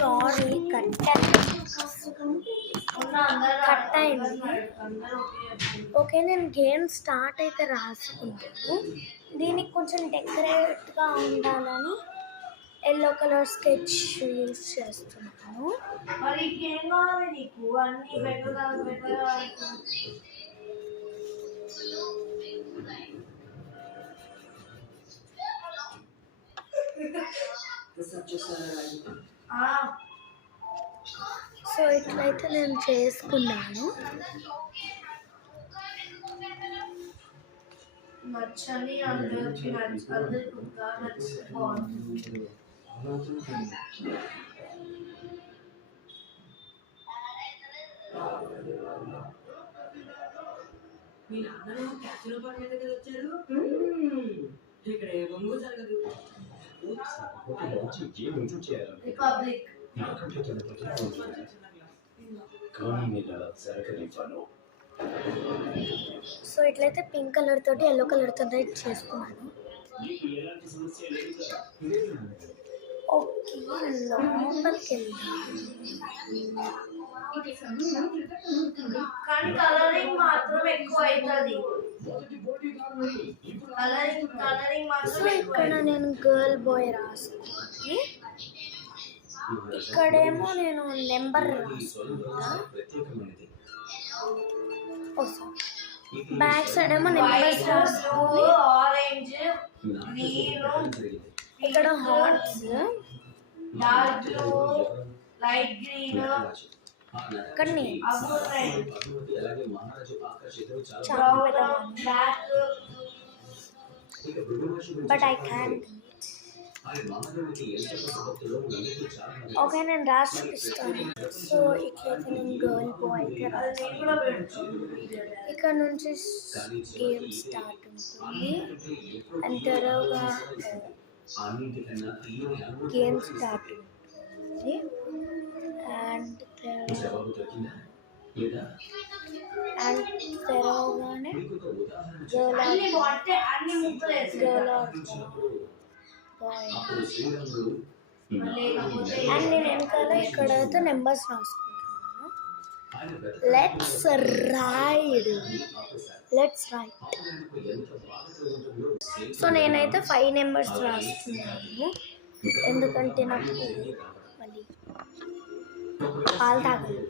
Sorry cut అయింది. Okay, నేను game start అయితే రాసుకున్నాను. దీనికి కొంచెం డెకరేట్గా ఉండాలని ఎల్లో కలర్ స్కెచ్ యూస్ చేస్తున్నాను. మరి ఏం కావాలి నీకు? అన్ని సో ఇట్లయితే నేను చేసుకున్నాను. నచ్చని అందరికి అందరికి నచ్చిపోతుంది. మీరందరూ క్యాసినో పని మీద వచ్చారు. ఇక్కడ ఏ బొంగు జరగదు. రిపబ్లిక్ సో ఇట్లయితే పింక్ కలర్ తోటి ఎల్లో కలర్ తోటి చేసుకున్నాను. ఓకే, లోపలికి కానీ కలరింగ్ మాత్రం ఎక్కువ అవుతుంది. సో ఇక్కడ నేను గర్ల్ బాయ్ రాసుకుని, ఇక్కడేమో నేను నెంబర్ రాసుకుంటా. బ్యాక్ సైడ్ ఏమో నెంబర్స్ రాసుకుని, ఆరెంజ్, గ్రీన్, ఇక్కడ hearts, dark blue, light green, ఇక్కడ names, black. But I can okay, నేను రాసి చూపిస్తాను. సో ఇట్లయితే నేను గర్ల్ బాయ్ అయితే ఇక్కడ నుంచి గేమ్ స్టార్ట్ ఉంటుంది. అండ్ తర్వాత గేమ్ స్టార్ట్ ఉంటుంది. అండ్ తెరవగానే అండ్ నేను వెనకాల ఇక్కడైతే నెంబర్స్ రాసుకుంటున్నాను. Let's ride. సో నేనైతే 5 నెంబర్స్ రాస్తున్నాను, ఎందుకంటే నాకు మళ్ళీ పాలు తాగాలి.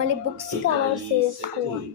మళ్ళీ బుక్స్ కవర్ చేసుకోవాలి.